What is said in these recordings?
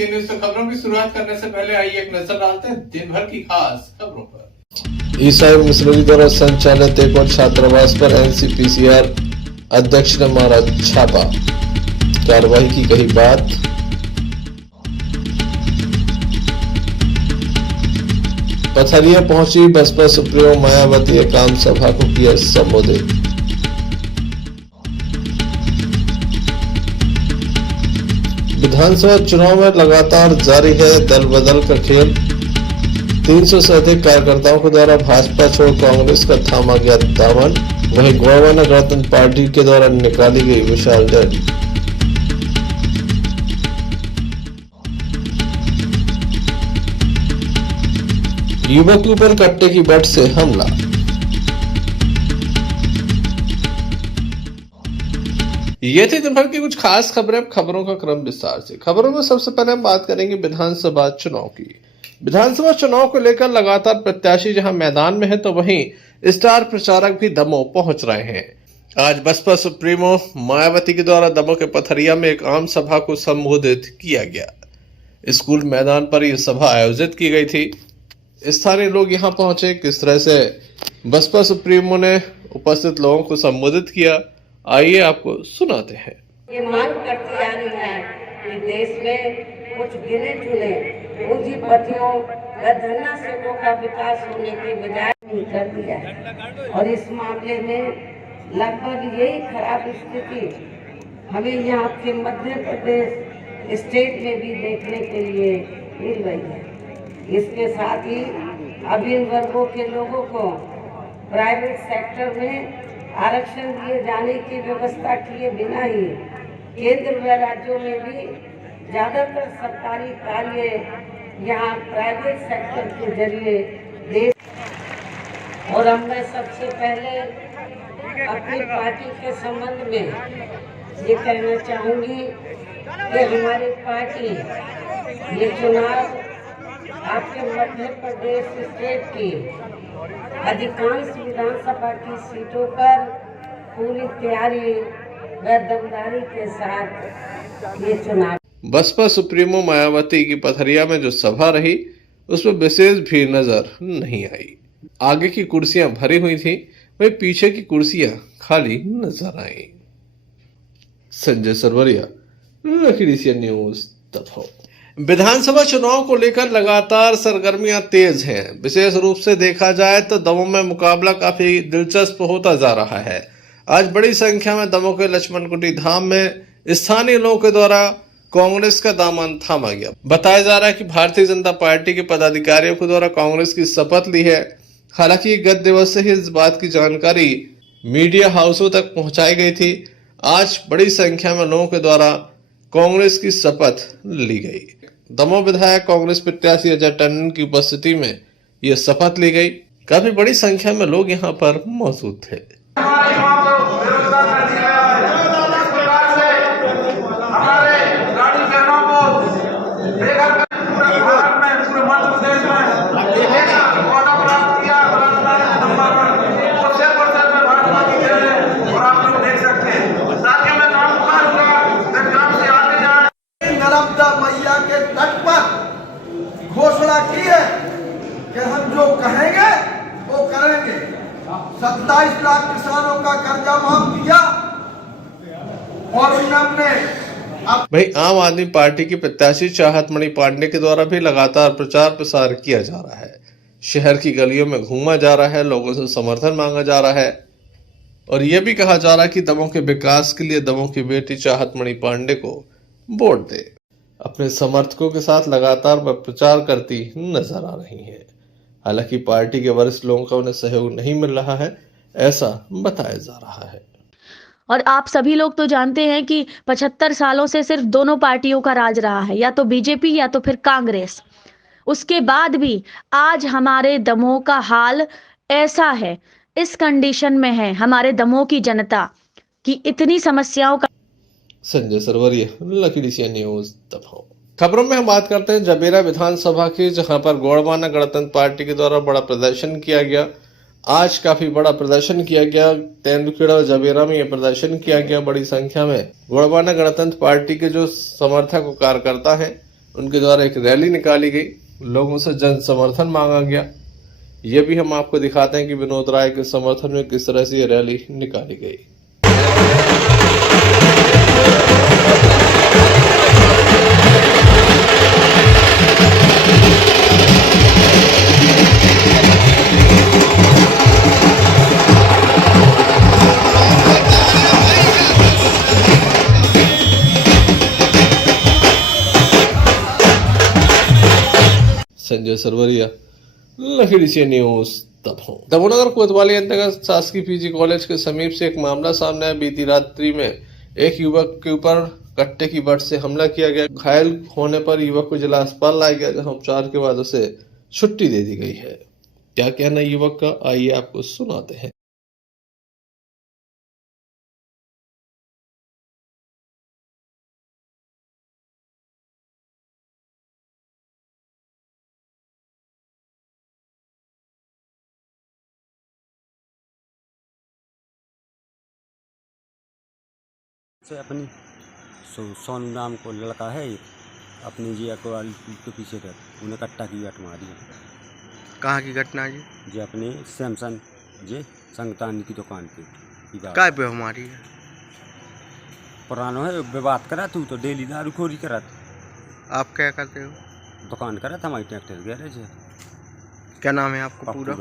ACN news खबरों की शुरुआत करने से पहले आइए एक नजर डालते हैं दिन भर की खास खबरों पर। ईसाई मिशनरी द्वारा संचालित एक और छात्रावास पर एनसीपीसीआर अध्यक्ष ने मारा छापा, कार्रवाई की कही बात। पथरिया पहुंची बसपा सुप्रीमो मायावती एक आम सभा को किया संबोधित। विधानसभा चुनाव में लगातार जारी है दल बदल का खेल। 300 से अधिक कार्यकर्ताओं के द्वारा भाजपा छोड़ कांग्रेस का थामा गया दामन। वहीं गोवाना गणतंत्र पार्टी के द्वारा निकाली गई विशाल रैली। युवक के ऊपर कट्टे की बट से हमला। ये थी दिन भर की कुछ खास खबरें। खबरों का क्रम विस्तार से। खबरों में सबसे पहले हम बात करेंगे विधानसभा चुनाव की। विधानसभा चुनाव को लेकर लगातार प्रत्याशी जहां मैदान में है तो वहीं स्टार प्रचारक भी दमोह पहुंच रहे हैं। आज बसपा सुप्रीमो मायावती के द्वारा दमोह के पथरिया में एक आम सभा को संबोधित किया गया। स्कूल मैदान पर यह सभा आयोजित की गई थी। स्थानीय लोग यहां पहुंचे, किस तरह से बसपा सुप्रीमो ने उपस्थित लोगों को संबोधित किया, आइए आपको सुनाते हैं। ये मांग करती आ रही है कि देश में कुछ गिने चुने पूंजीपतियों व धन्नासेठों का विकास होने की बजाय नहीं कर दिया है और इस मामले में लगभग यही खराब स्थिति हमें यहाँ के मध्य प्रदेश स्टेट में भी देखने के लिए मिल रही है। इसके साथ ही अभिन्न वर्गों के लोगों को प्राइवेट सेक्टर में आरक्षण दिए जाने की व्यवस्था किए बिना ही केंद्र व राज्यों में भी ज्यादातर सरकारी कार्य यहाँ प्राइवेट सेक्टर के जरिए देश। और अब मैं सबसे पहले अपनी पार्टी के संबंध में ये कहना चाहूँगी कि हमारी पार्टी ये चुनाव आपके मध्य प्रदेश स्टेट की अधिकांश विधानसभा की सीटों पर पूरी तैयारी व दमदारी के साथ ये चुनाव। बसपा सुप्रीमो मायावती की पथरिया में जो सभा रही उसमें विशेष भीड़ नजर नहीं आई। आगे की कुर्सियां भरी हुई थी, वहीं पीछे की कुर्सियां खाली नजर आई। Sanjay Sarwaria, ACN news Damoh. विधानसभा चुनाव को लेकर लगातार सरगर्मियां तेज हैं। विशेष रूप से देखा जाए तो दमोह में मुकाबला काफी दिलचस्प होता जा रहा है। आज बड़ी संख्या में दमोह के लक्ष्मण कुटी धाम में स्थानीय लोगों के द्वारा कांग्रेस का दामन थामा गया। बताया जा रहा है कि भारतीय जनता पार्टी के पदाधिकारियों के द्वारा कांग्रेस की शपथ ली है। हालांकि गत दिवस से ही इस बात की जानकारी मीडिया हाउसों तक पहुंचाई गई थी। आज बड़ी संख्या में लोगों के द्वारा कांग्रेस की शपथ ली गई। दमोह विधायक कांग्रेस प्रत्याशी अजय टंडन की उपस्थिति में यह शपथ ली गई। काफी बड़ी संख्या में लोग यहां पर मौजूद थे। मैया के तट पर घोषणा की है कि हम जो कहेंगे वो करेंगे। 27 लाख किसानों का कर्जा माफ किया और हमने भाई आम आदमी पार्टी की प्रत्याशी चाहत मणि पांडे के द्वारा भी लगातार प्रचार प्रसार किया जा रहा है। शहर की गलियों में घूमा जा रहा है, लोगों से समर्थन मांगा जा रहा है और यह भी कहा जा रहा है कि दमोह के विकास के लिए दमोह की बेटी चाहत मणि पांडे को वोट दे। अपने समर्थकों के साथ लगातार वह प्रचार करती नजर आ रही है। हालांकि पार्टी के वरिष्ठ लोगों का उन्हें सहयोग नहीं मिल रहा है, ऐसा बताया जा रहा है। और आप सभी लोग तो जानते हैं कि 75 सालों से सिर्फ दोनों पार्टियों का राज रहा है, या तो बीजेपी या तो फिर कांग्रेस। उसके बाद भी आज हमारे दमोह का हाल ऐसा है, इस कंडीशन में है हमारे दमोह की जनता की इतनी समस्याओं का। Sanjay Sarwaria, ACN news Damoh. खबरों में हम बात करते हैं जबेरा विधानसभा की, जहां पर गोवाना गणतंत्र पार्टी के द्वारा बड़ा प्रदर्शन किया गया। आज काफी बड़ा प्रदर्शन किया गया। तेंदुखेड़ा और जबेरा में यह प्रदर्शन किया गया। बड़ी संख्या में गोवाना गणतंत्र पार्टी के जो समर्थक और कार्यकर्ता हैं उनके द्वारा एक रैली निकाली गई, लोगों से जन समर्थन मांगा गया। ये भी हम आपको दिखाते हैं कि विनोद राय के समर्थन में किस तरह से ये रैली निकाली गई। संजय सरवरिया, लखीडी से न्यूज दमोह नगर कोतवाली अंतर्गत शासकीय पीजी कॉलेज के समीप से एक मामला सामने आया। बीती रात्रि में एक युवक के ऊपर कट्टे की बट से हमला किया गया। घायल होने पर युवक को जिला अस्पताल लाया गया, जहां उपचार के बाद उसे छुट्टी दे दी गई है। क्या कहना युवक का, आइए आपको सुनाते हैं। से अपनी सोनू नाम को लड़का है एक, अपनी जी को के पीछे कर उन्हें कट्टा की गट मारी है। कहाँ की घटना जी? जी अपने सैमसंग जी संगतानी की दुकान पे काय पे हमारी है? पुराना है विवाद करा तू तो डेली दारू खोरी करा। आप क्या करते हो? दुकान करा था हमारी ट्रैक्टर गैरेज है। क्या नाम है आपका पूरा?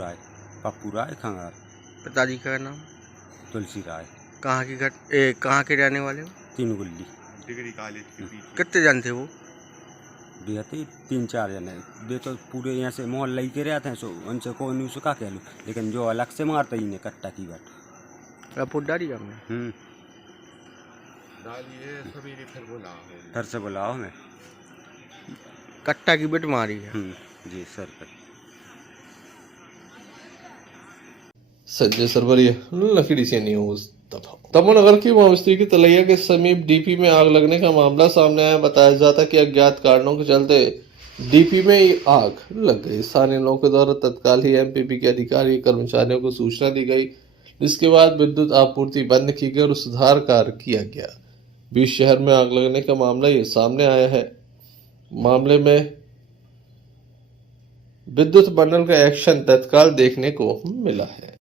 पप्पू राय खंगार। पिताजी का नाम? तुलसी राय। कहाँ की कहाँ के रहने वाले हो? 3 गुल्ली डिग्री कॉलेज के पीछे। कितने जन थे वो? बेहते 3-4 जन है। दे तो पूरे यहाँ से मोहल्ला ही के रहते हैं, सो उनसे कोई नहीं उसका कह लूँ, लेकिन जो अलग से मारता ही नहीं कट्टा की बात। रिपोर्ट डाली हमने? डालिए सवेरे फिर से बुलाओ हमें। कट्टा की बिट मारी है? जी सर। संजय सरवरिया, लखीडी से न्यूज दमोह नगर की मोहस्ती की तलैया के समीप डीपी में आग लगने का मामला सामने आया। बताया जाता कि अज्ञात कारणों के चलते डीपी में आग लग गई। स्थानीय लोगों के द्वारा तत्काल ही एमपीपी के अधिकारी कर्मचारियों को सूचना दी गई, जिसके बाद विद्युत आपूर्ति बंद की गई और सुधार कार्य किया गया। बीच शहर में आग लगने का मामला ये सामने आया है। मामले में विद्युत मंडल का एक्शन तत्काल देखने को मिला है।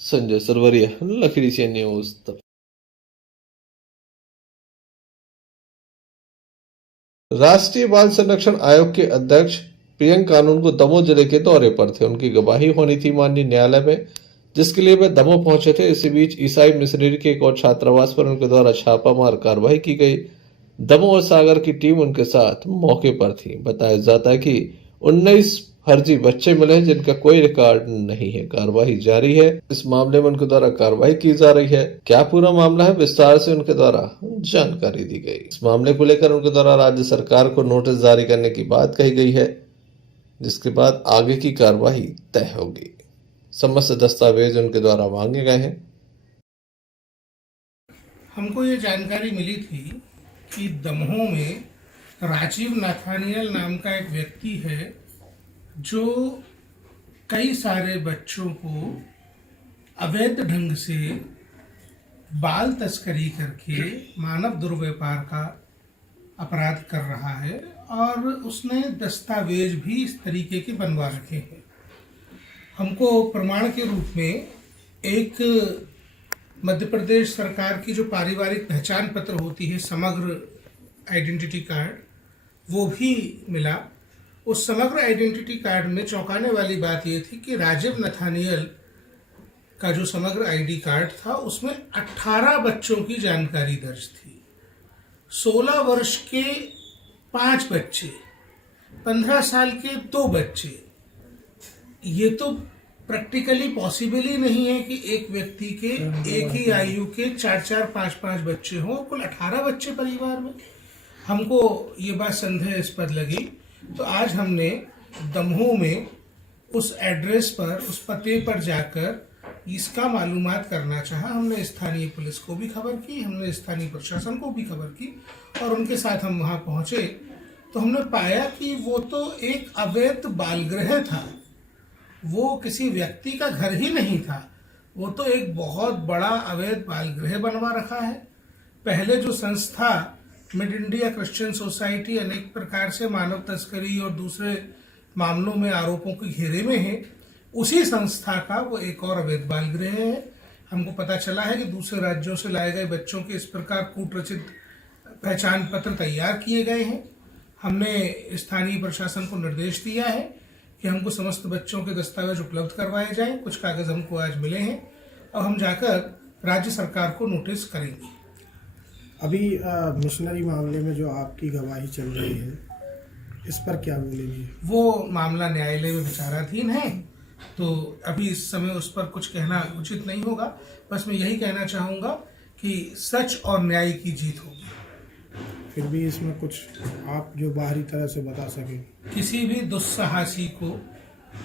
संजय सरवरिया, लखीडी से न्यूज। राष्ट्रीय बाल संरक्षण आयोग के अध्यक्ष प्रियंका कानून को दमोह जिले के दौरे पर थे। उनकी गवाही होनी थी माननीय न्यायालय में, जिसके लिए वे दमोह पहुंचे थे। इसी बीच ईसाई मिशनरी के एक और छात्रावास पर उनके द्वारा छापामार कार्रवाई की गई। दमोह और सागर की टीम उनके साथ मौके पर थी। बताया जाता है कि 19 फर्जी बच्चे मिले हैं, जिनका कोई रिकॉर्ड नहीं है। कार्रवाई जारी है। इस मामले में उनके द्वारा कार्रवाई की जा रही है। क्या पूरा मामला है, विस्तार से उनके द्वारा जानकारी दी गई। इस मामले को लेकर उनके द्वारा राज्य सरकार को नोटिस जारी करने की बात कही गई है, जिसके बाद आगे की कार्रवाई तय होगी। समस्त दस्तावेज उनके द्वारा मांगे गए हैं। हमको ये जानकारी मिली थी कि दमोह में राजीव नाथानियल नाम का एक व्यक्ति है, जो कई सारे बच्चों को अवैध ढंग से बाल तस्करी करके मानव दुर्व्यापार का अपराध कर रहा है, और उसने दस्तावेज भी इस तरीके के बनवा रखे हैं। हमको प्रमाण के रूप में एक मध्य प्रदेश सरकार की जो पारिवारिक पहचान पत्र होती है, समग्र आइडेंटिटी कार्ड, वो भी मिला। उस समग्र आइडेंटिटी कार्ड में चौंकाने वाली बात यह थी कि राजीव नाथानियल का जो समग्र आईडी कार्ड था, उसमें 18 बच्चों की जानकारी दर्ज थी। 16 वर्ष के 5 बच्चे, 15 साल के 2 बच्चे। ये तो प्रैक्टिकली पॉसिबल ही नहीं है कि एक व्यक्ति के एक ही आयु के 4-4, 5-5 बच्चे हों, कुल 18 बच्चे परिवार में। हमको ये बात संदेहास्पद लगी, तो आज हमने दमोह में उस एड्रेस पर, उस पते पर जाकर इसका मालूमात करना चाहा। हमने स्थानीय पुलिस को भी खबर की, हमने स्थानीय प्रशासन को भी खबर की और उनके साथ हम वहाँ पहुँचे तो हमने पाया कि वो तो एक अवैध बालगृह था, वो किसी व्यक्ति का घर ही नहीं था, वो तो एक बहुत बड़ा अवैध बालगृह बनवा रखा है। पहले जो संस्था मिड इंडिया क्रिश्चियन सोसाइटी अनेक प्रकार से मानव तस्करी और दूसरे मामलों में आरोपों के घेरे में है, उसी संस्था का वो एक और अवैध बालगृह है। हमको पता चला है कि दूसरे राज्यों से लाए गए बच्चों के इस प्रकार कूटरचित पहचान पत्र तैयार किए गए हैं। हमने स्थानीय प्रशासन को निर्देश दिया है कि हमको समस्त बच्चों के दस्तावेज उपलब्ध करवाए जाएं। कुछ कागज हमको आज मिले हैं और हम जाकर राज्य सरकार को नोटिस करेंगे। अभी मिशनरी मामले में जो आपकी गवाही चल रही है, इस पर क्या बोलेंगे? वो मामला न्यायालय में विचाराधीन है, तो अभी इस समय उस पर कुछ कहना उचित नहीं होगा। बस मैं यही कहना चाहूँगा कि सच और न्याय की जीत होगी। फिर भी इसमें कुछ आप जो बाहरी तरह से बता सकें? किसी भी दुस्साहसी को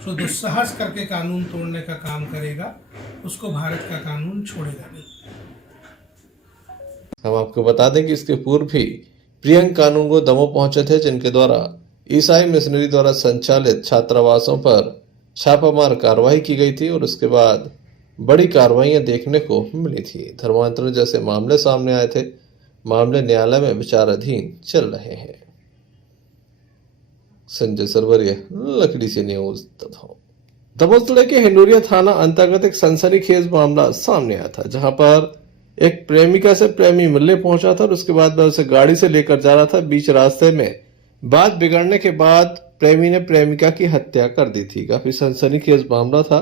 जो दुस्साहस करके कानून तोड़ने का काम करेगा, उसको भारत का कानून छोड़ेगा नहीं। हम आपको बता दें कि इसके पूर्व भी प्रियंक कानूनगो दमोह पहुंचे थे, जिनके द्वारा ईसाई मिशनरी द्वारा संचालित छात्रावासों पर छापामार कार्रवाई की गई थी और उसके बाद बड़ी कार्रवाइयां देखने को मिली थी। धर्मांतरण जैसे मामले सामने आए थे। मामले न्यायालय में विचाराधीन चल रहे हैं। संजय सरवरिया, लकड़ी से न्यूज दमोह जिले के हिंडोरिया थाना अंतर्गत एक सनसनीखेज मामला सामने आया था, जहां पर एक प्रेमिका से प्रेमी मिलने पहुंचा था और उसके बाद वह उसे गाड़ी से लेकर जा रहा था। बीच रास्ते में बात बिगड़ने के बाद प्रेमी ने प्रेमिका की हत्या कर दी थी। काफी सनसनीखेज मामला था,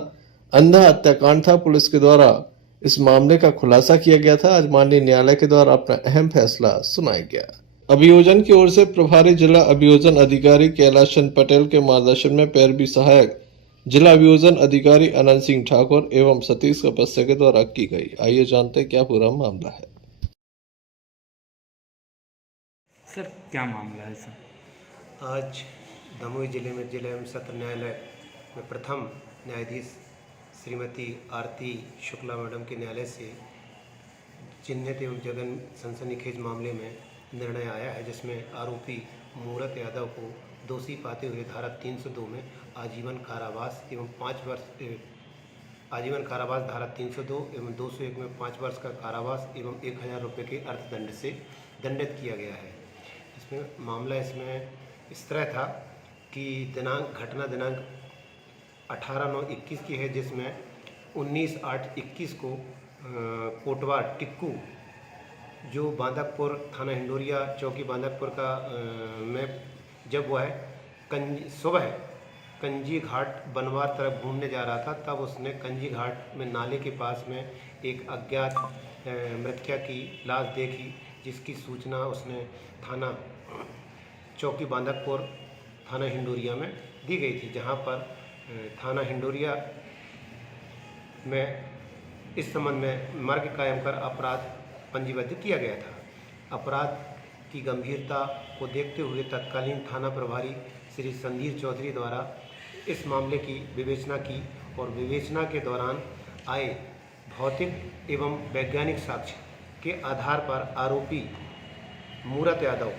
अंधा हत्याकांड था। पुलिस के द्वारा इस मामले का खुलासा किया गया था। आज माननीय न्यायालय के द्वारा अपना अहम फैसला सुनाया गया। अभियोजन की ओर से प्रभारी जिला अभियोजन अधिकारी कैलाश चंद पटेल के मार्गदर्शन में पैरवी सहायक जिला अभियोजन अधिकारी अनंत सिंह ठाकुर एवं सतीश कपस्या के द्वारा की गई। आइए जानते हैं क्या पूरा मामला है। सर क्या मामला है सर? आज दमोह जिले में जिला एवं सत्र न्यायालय में प्रथम न्यायाधीश श्रीमती आरती शुक्ला मैडम के न्यायालय से चिन्हित एवं जगन सनसनीखेज मामले में निर्णय आया है, जिसमें आरोपी मूरत यादव को दोषी पाते हुए धारा 302 में आजीवन कारावास एवं 5 वर्ष आजीवन कारावास धारा 302 एवं 201 में 5 वर्ष का कारावास एवं 1000 रुपये के अर्थदंड से दंडित किया गया है। इसमें मामला इस तरह था कि घटना दिनांक 18/9/21 की है, जिसमें 19/8/21 को कोटवा टिक्कू जो बांदकपुर थाना हिंडोरिया चौकी बांदकपुर का में जब वह सुबह कंजी घाट बनवार तरफ घूमने जा रहा था, तब उसने कंजी घाट में नाले के पास में एक अज्ञात मृतका की लाश देखी, जिसकी सूचना उसने थाना चौकी बांदकपुर थाना हिंडोरिया में दी गई थी, जहां पर थाना हिंडोरिया में इस संबंध में मार्ग कायम कर अपराध पंजीबद्ध किया गया था। अपराध की गंभीरता को देखते हुए तत्कालीन थाना प्रभारी श्री संधीर चौधरी द्वारा इस मामले की विवेचना की और विवेचना के दौरान आए भौतिक एवं वैज्ञानिक साक्ष्य के आधार पर आरोपी मूरत यादव,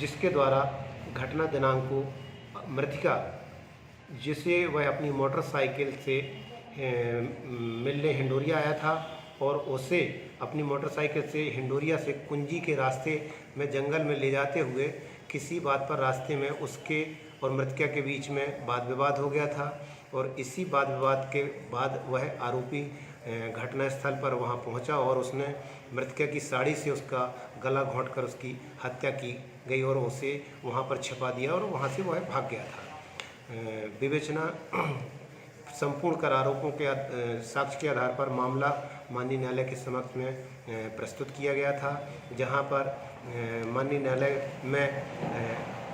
जिसके द्वारा घटना दिनांक को मृतिका जिसे वह अपनी मोटरसाइकिल से मिलने हिंडोरिया आया था और उसे अपनी मोटरसाइकिल से हिंडोरिया से कुंजी के रास्ते में जंगल में ले जाते हुए किसी बात पर रास्ते में उसके और मृतका के बीच में वाद विवाद हो गया था और इसी वाद विवाद के बाद वह आरोपी घटनास्थल पर वहां पहुंचा और उसने मृतका की साड़ी से उसका गला घोंटकर उसकी हत्या की गई और उसे वहां पर छिपा दिया और वहां से वह भाग गया था। विवेचना संपूर्ण कर आरोपों के साक्ष्य के आधार पर मामला माननीय न्यायालय के समक्ष में प्रस्तुत किया गया था, जहां पर माननीय न्यायालय में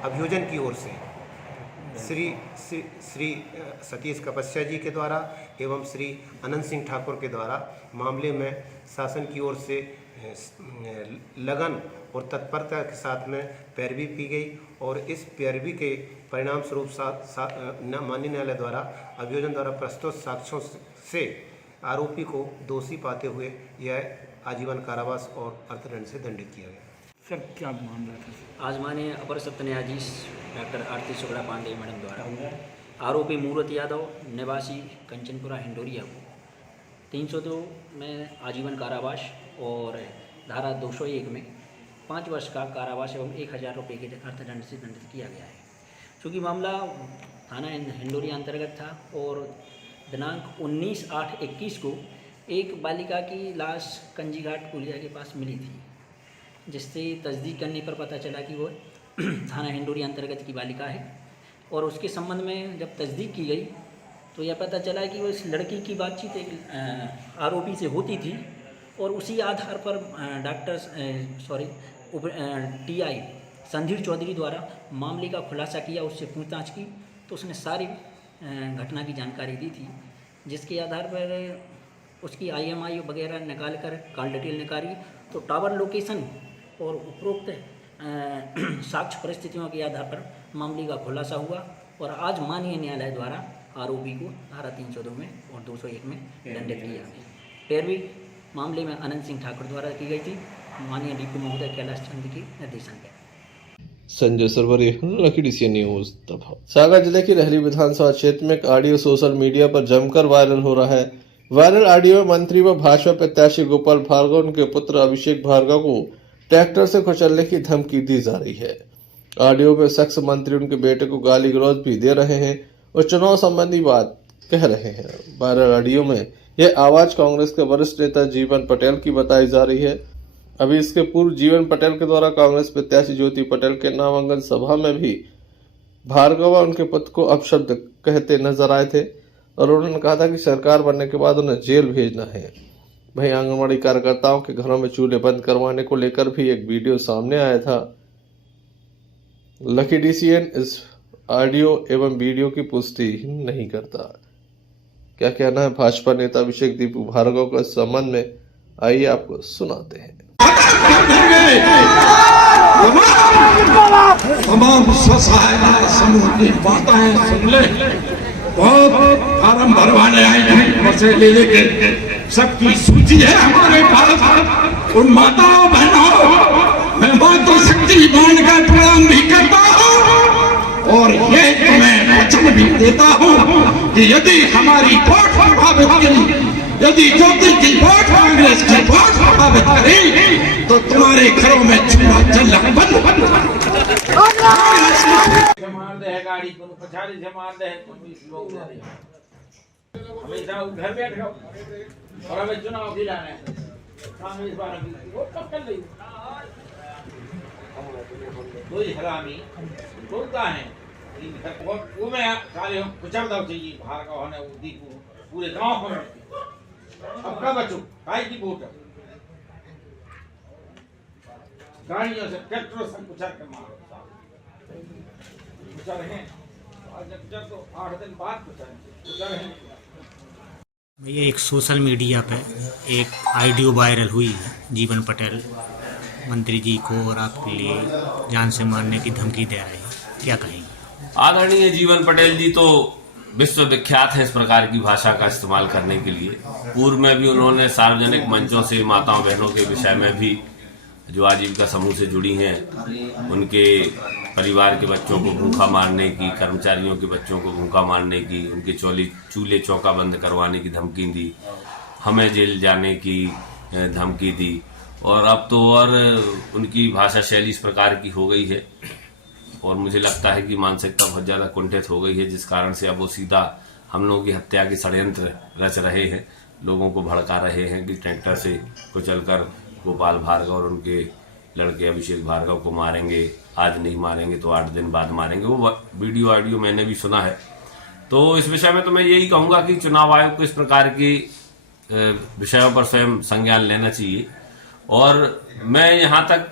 अभियोजन की ओर से श्री सतीश कपस्या जी के द्वारा एवं श्री अनंत सिंह ठाकुर के द्वारा मामले में शासन की ओर से लगन और तत्परता के साथ में पैरवी की गई और इस पैरवी के परिणाम स्वरूप माननीय न्यायालय द्वारा अभियोजन द्वारा प्रस्तुत साक्ष्यों से आरोपी को दोषी पाते हुए यह आजीवन कारावास और अर्थदंड से दंडित किया गया। सर क्या मामला था? आज माननीय अपर सत्र न्यायाधीश डॉक्टर आरती शुक्ला पांडे मैडम द्वारा आरोपी मूर्त यादव निवासी कंचनपुरा हिंडोरिया को 302 में आजीवन कारावास और धारा 201 में 5 वर्ष का कारावास एवं 1000 रुपये के अर्थदंड से दंडित किया गया है। चूँकि मामला थाना हिंडोरिया अंतर्गत था और दिनांक 19/8/21 को एक बालिका की लाश कंजीघाट पुलिया के पास मिली थी, जिससे तस्दीक करने पर पता चला कि वो थाना हिंडोरिया अंतर्गत की बालिका है। और उसके संबंध में जब तस्दीक की गई तो यह पता चला कि वो इस लड़की की बातचीत एक आरोपी से होती थी और उसी आधार पर TI संधीर चौधरी द्वारा मामले का खुलासा किया, उससे पूछताछ की तो उसने सारी घटना की जानकारी दी थी, जिसके आधार पर उसकी IMI वगैरह निकाल कर कॉल डिटेल निकाली तो टावर लोकेशन और उपरोक्त साक्ष्य परिस्थितियों के आधार पर मामले का खुलासा हुआ और आज माननीय न्यायालय द्वारा आरोपी को धारा 302 में और 201 में दंडित किया गया। पैरवी मामले में अनंत सिंह ठाकुर द्वारा की गई थी, माननीय DP महोदय कैलाश चंद के निर्देशन पर। संजय सरवरी, लखीडीसी न्यूज। सागर जिले की रहली विधानसभा क्षेत्र में एक ऑडियो सोशल मीडिया पर जमकर वायरल हो रहा है। वायरल ऑडियो में मंत्री व भाजपा प्रत्याशी गोपाल भार्गव उनके पुत्र अभिषेक भार्गव को ट्रैक्टर से कुचलने की धमकी दी जा रही है। ऑडियो में शख्स मंत्री उनके बेटे को गाली गलौज भी दे रहे हैं और चुनाव संबंधी बात कह रहे हैं। वायरल ऑडियो में यह आवाज कांग्रेस के वरिष्ठ नेता जीवन पटेल की बताई जा रही है। अभी इसके पूर्व जीवन पटेल के द्वारा कांग्रेस प्रत्याशी ज्योति पटेल के नामांकन सभा में भी भार्गव उनके पुत्र को अपशब्द कहते नजर आए थे और उन्होंने कहा था कि सरकार बनने के बाद उन्हें जेल भेजना है। वहीं आंगनबाड़ी कार्यकर्ताओं के घरों में चूल्हे बंद करवाने को लेकर भी एक वीडियो सामने आया था। लखीडीसीएन इस ऑडियो एवं वीडियो की पुष्टि नहीं करता। क्या कहना है भाजपा नेता अभिषेक दीपू भार्गव का इस संबंध में, आइए आपको सुनाते हैं। तमाम स्वसहायता समूह की बातें सुन ले, बहुत फार्म भरवाने आए हैं, बसे ले लेके सबकी सूची है हमारे पास। उन माताओं बहनों, मैं माता शक्ति मान का प्रणाम भी करता हूँ और ये तुम्हें वचन भी देता हूँ कि यदि हमारी वोट प्रभावित करी, यदि ज्योति की वोट कांग्रेस की वोट प्रभावित करी तो तुम्हारे घरों में चूल्हा जलना बंद मार दे गाड़ी को पछाड़ी से मार दे लोग हमेशा घर बैठ जाओ और हमें चुनाव दिलाना है। हम इस बार वोट कब कर ली कोई हरामी बोलता है वो मैं सारे हम कुचल दो चाहिए भार्गव होने दीपू पूरे गांव को अब कब बचो काय की वोट गाड़ियों से ट्रैक्टरों से कुचल के मारो कुचल हैं आज जब तो 8 दिन बाद कुचल हैं। ये एक सोशल मीडिया पे एक ऑडियो वायरल हुई है, जीवन पटेल मंत्री जी को और आपके लिए जान से मारने की धमकी दे रहे हैं, क्या कहेंगे? आदरणीय जीवन पटेल जी तो विश्व विख्यात है इस प्रकार की भाषा का इस्तेमाल करने के लिए। पूर्व में भी उन्होंने सार्वजनिक मंचों से माताओं बहनों के विषय में भी जो आजीविका समूह से जुड़ी हैं उनके परिवार के बच्चों को भूखा मारने की, कर्मचारियों के बच्चों को भूखा मारने की, उनके चूल्हे चौका बंद करवाने की धमकी दी, हमें जेल जाने की धमकी दी और अब तो और उनकी भाषा शैली इस प्रकार की हो गई है और मुझे लगता है कि मानसिकता बहुत ज्यादा कुंठित हो गई है, जिस कारण से अब वो सीधा हम लोगों की हत्या के षड्यंत्र रच रहे हैं, लोगों को भड़का रहे हैं कि ट्रैक्टर से कुचलकर गोपाल भार्गव और उनके लड़के अभिषेक भार्गव को मारेंगे, आज नहीं मारेंगे तो 8 दिन बाद मारेंगे। वो वीडियो ऑडियो मैंने भी सुना है। तो इस विषय में तो मैं यही कहूंगा कि चुनाव आयोग को इस प्रकार की विषयों पर स्वयं संज्ञान लेना चाहिए और मैं यहां तक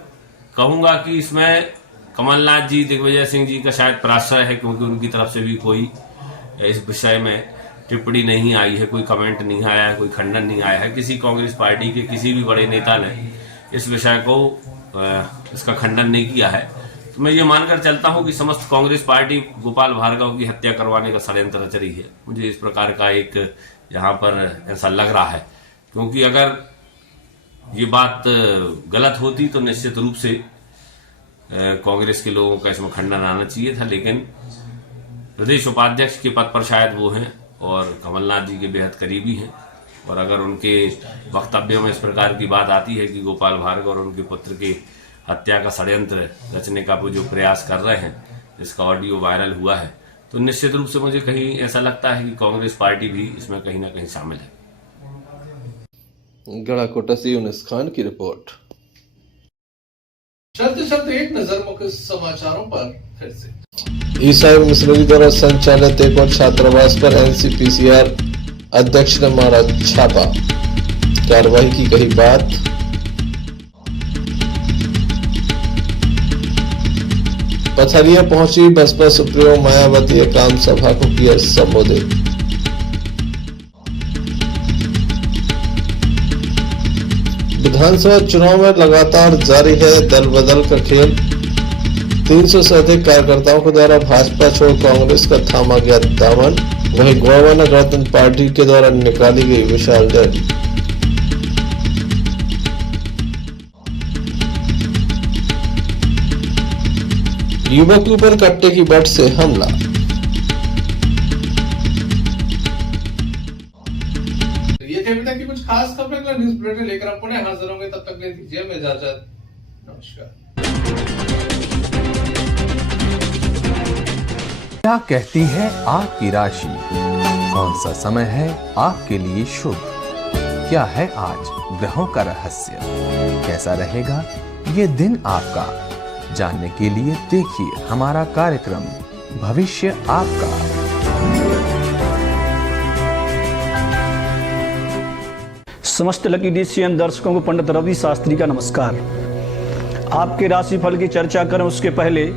कहूंगा कि इसमें कमलनाथ जी, दिग्विजय सिंह जी का शायद प्रश्रय है, क्योंकि उनकी तरफ से भी कोई इस विषय में टिप्पणी नहीं आई है, कोई कमेंट नहीं आया है, कोई खंडन नहीं आया है। किसी कांग्रेस पार्टी के किसी भी बड़े नेता ने इस विषय को इसका खंडन नहीं किया है। तो मैं ये मानकर चलता हूं कि समस्त कांग्रेस पार्टी गोपाल भार्गव की हत्या करवाने का षड्यंत्र रच रही है। मुझे इस प्रकार का एक यहाँ पर ऐसा लग रहा है, क्योंकि अगर ये बात गलत होती तो निश्चित रूप से कांग्रेस के लोगों का इसमें खंडन आना चाहिए था, लेकिन प्रदेश उपाध्यक्ष के पद पर शायद वो हैं और कमलनाथ जी के बेहद करीबी हैं, और अगर उनके वक्तव्यों में इस प्रकार की बात आती है कि गोपाल भार्गव और उनके पुत्र की हत्या का षड्यंत्र रचने का वो जो प्रयास कर रहे हैं, जिसका ऑडियो वायरल हुआ है, तो निश्चित रूप से मुझे कहीं ऐसा लगता है कि कांग्रेस पार्टी भी इसमें कहीं ना कहीं शामिल है। गढ़ाकोटा से यूनुस खान की रिपोर्ट। चलते चलते एक नजर मुख्य समाचारों पर फिर से। ईसाई मिशनरी द्वारा संचालित एक और छात्रावास पर एनसीपीसीआर अध्यक्ष ने मारा छापा, कार्रवाई की कही बात। पथरिया पहुंची बसपा सुप्रीमो मायावती ने काम सभा को किया संबोधित। विधानसभा चुनाव में लगातार जारी है दल बदल का खेल। 300 से अधिक कार्यकर्ताओं के द्वारा भाजपा छोड़ कांग्रेस का थामा गया दामन। वहीं गोवाना गणतंत्र पार्टी के द्वारा निकाली गई विशाल रैली। युवक के ऊपर कट्टे की बट से हमला। ये थे अभी तक की कुछ खास खबरें। अगला न्यूज़ बुलेटिन लेकर आप पुनः हाजिर होंगे, तब तक ले दीजिए हमें इजाजत। नमस्कार। क्या कहती है आपकी राशि? कौन सा समय है आपके लिए शुभ? क्या है आज ग्रहों का रहस्य? कैसा रहेगा ये दिन आपका? जानने के लिए देखिए हमारा कार्यक्रम भविष्य आपका। समस्त लकी डीसीएन दर्शकों को पंडित रवि शास्त्री का नमस्कार। आपके राशिफल की चर्चा करें उसके पहले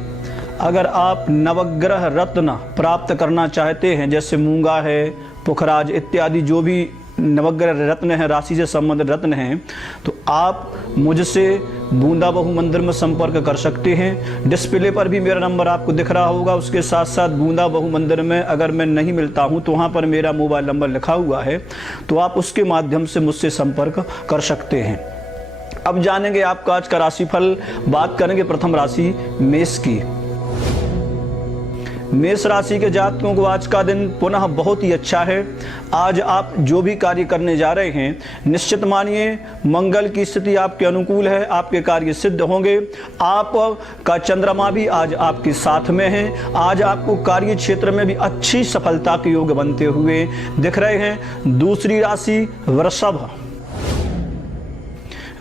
अगर आप नवग्रह रत्न प्राप्त करना चाहते हैं, जैसे मूंगा है, पुखराज इत्यादि जो भी नवग्रह रत्न है, राशि से संबंधित रत्न हैं, तो आप मुझसे बूंदा बहु मंदिर में संपर्क कर सकते हैं। डिस्प्ले पर भी मेरा नंबर आपको दिख रहा होगा। उसके साथ साथ बूंदा बहु मंदिर में अगर मैं नहीं मिलता हूं तो वहां पर मेरा मोबाइल नंबर लिखा हुआ है, तो आप उसके माध्यम से मुझसे संपर्क कर सकते हैं। अब जानेंगे आपका आज का राशिफल। बात करेंगे प्रथम राशि मेष की। मेष राशि के जातकों को आज का दिन पुनः बहुत ही अच्छा है। आज आप जो भी कार्य करने जा रहे हैं, निश्चित मानिए मंगल की स्थिति आपके अनुकूल है, आपके कार्य सिद्ध होंगे। आप का चंद्रमा भी आज आपके साथ में है। आज आपको कार्य क्षेत्र में भी अच्छी सफलता के योग बनते हुए दिख रहे हैं। दूसरी राशि वृषभ।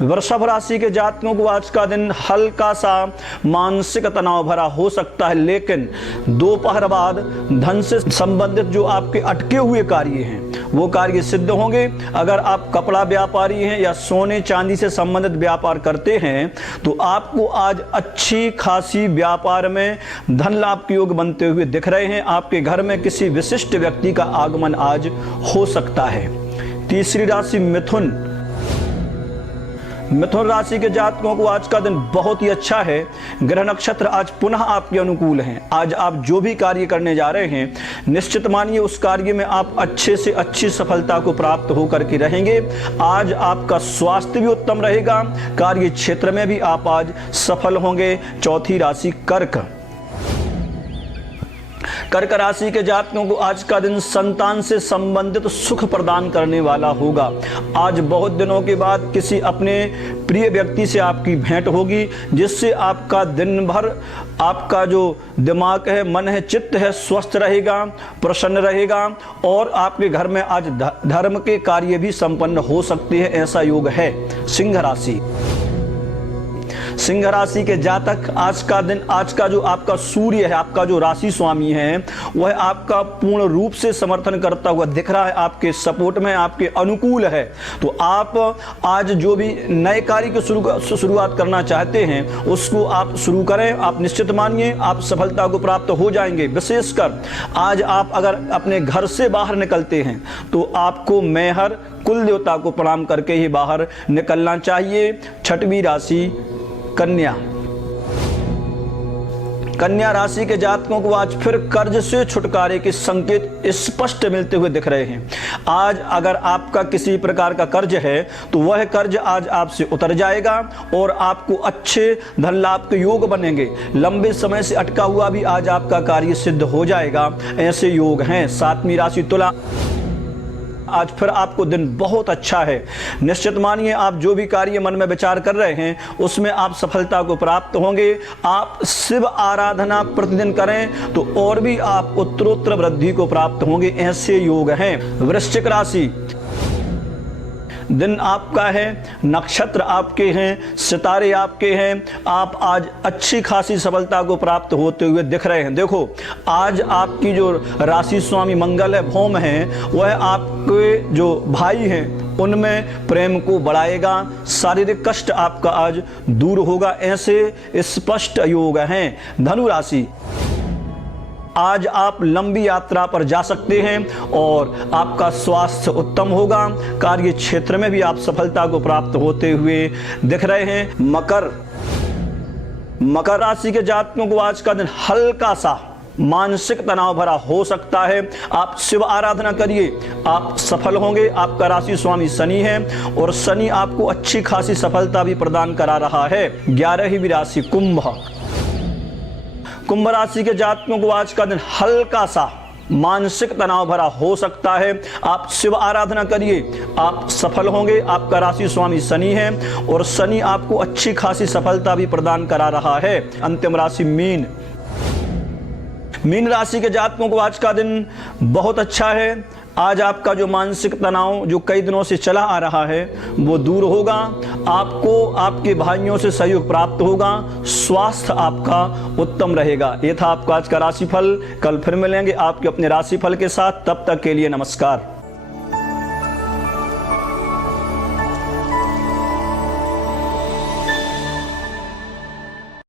वृषभ राशि के जातकों को आज का दिन हल्का सा मानसिक तनाव भरा हो सकता है, लेकिन दोपहर बाद धन से संबंधित जो आपके अटके हुए कार्य हैं वो कार्य सिद्ध होंगे। अगर आप कपड़ा व्यापारी हैं या सोने चांदी से संबंधित व्यापार करते हैं तो आपको आज अच्छी खासी व्यापार में धन लाभ के योग बनते हुए दिख रहे हैं। आपके घर में किसी विशिष्ट व्यक्ति का आगमन आज हो सकता है। तीसरी राशि मिथुन। मिथुन राशि के जातकों को आज का दिन बहुत ही अच्छा है। ग्रह नक्षत्र आज पुनः आपके अनुकूल हैं। आज आप जो भी कार्य करने जा रहे हैं, निश्चित मानिए उस कार्य में आप अच्छे से अच्छी सफलता को प्राप्त होकर के रहेंगे। आज आपका स्वास्थ्य भी उत्तम रहेगा। कार्य क्षेत्र में भी आप आज सफल होंगे। चौथी राशि कर्क। कर्क राशि के जातकों को आज का दिन संतान से संबंधित सुख प्रदान करने वाला होगा। आज बहुत दिनों के बाद किसी अपने प्रिय व्यक्ति से आपकी भेंट होगी, जिससे आपका दिन भर आपका जो दिमाग है, मन है, चित्त है, स्वस्थ रहेगा, प्रसन्न रहेगा और आपके घर में आज धर्म के कार्य भी संपन्न हो सकते हैं, ऐसा योग है। सिंह राशि। सिंह राशि के जातक आज का दिन, आज का जो आपका सूर्य है, आपका जो राशि स्वामी है, वह आपका पूर्ण रूप से समर्थन करता हुआ दिख रहा है, आपके सपोर्ट में, आपके अनुकूल है। तो आप आज जो भी नए कार्य की शुरुआत करना चाहते हैं उसको आप शुरू करें। आप निश्चित मानिए आप सफलता को प्राप्त हो जाएंगे। विशेषकर आज आप अगर अपने घर से बाहर निकलते हैं तो आपको मेहर कुल देवता को प्रणाम करके ही बाहर निकलना चाहिए। छठवीं राशि कन्या। कन्या राशि के जातकों को आज फिर कर्ज से छुटकारे के संकेत स्पष्ट मिलते हुए दिख रहे हैं। आज अगर आपका किसी प्रकार का कर्ज है तो वह कर्ज आज आपसे उतर जाएगा और आपको अच्छे धन लाभ के योग बनेंगे। लंबे समय से अटका हुआ भी आज आपका कार्य सिद्ध हो जाएगा, ऐसे योग हैं। सातवीं राशि तुला। आज फिर आपको दिन बहुत अच्छा है। निश्चित मानिए आप जो भी कार्य मन में विचार कर रहे हैं उसमें आप सफलता को प्राप्त होंगे। आप शिव आराधना प्रतिदिन करें तो और भी आप उत्तरोत्तर वृद्धि को प्राप्त होंगे, ऐसे योग हैं। वृश्चिक राशि। दिन आपका है, नक्षत्र आपके हैं, सितारे आपके हैं। आप आज अच्छी खासी सफलता को प्राप्त होते हुए दिख रहे हैं। देखो आज आपकी जो राशि स्वामी मंगल है, भौम है, वह आपके जो भाई हैं उनमें प्रेम को बढ़ाएगा। शारीरिक कष्ट आपका आज दूर होगा, ऐसे स्पष्ट योग हैं। धनु राशि। आज आप लंबी यात्रा पर जा सकते हैं और आपका स्वास्थ्य उत्तम होगा। कार्य क्षेत्र में भी आप सफलता को प्राप्त होते हुए दिख रहे हैं। मकर राशि के जातकों को आज का दिन हल्का सा मानसिक तनाव भरा हो सकता है। आप शिव आराधना करिए, आप सफल होंगे। आपका राशि स्वामी शनि है और शनि आपको अच्छी खासी सफलता भी प्रदान करा रहा है। 11वीं राशि कुंभ। कुंभ राशि के जातकों को आज का दिन हल्का सा मानसिक तनाव भरा हो सकता है। आप शिव आराधना करिए, आप सफल होंगे। आपका राशि स्वामी शनि है और शनि आपको अच्छी खासी सफलता भी प्रदान करा रहा है। अंतिम राशि मीन। मीन राशि के जातकों को आज का दिन बहुत अच्छा है। आज आपका जो मानसिक तनाव जो कई दिनों से चला आ रहा है वो दूर होगा। आपको आपके भाइयों से सहयोग प्राप्त होगा। स्वास्थ्य आपका उत्तम रहेगा। ये था आपका आज का राशिफल। कल फिर मिलेंगे आपके अपने राशिफल के साथ। तब तक के लिए नमस्कार।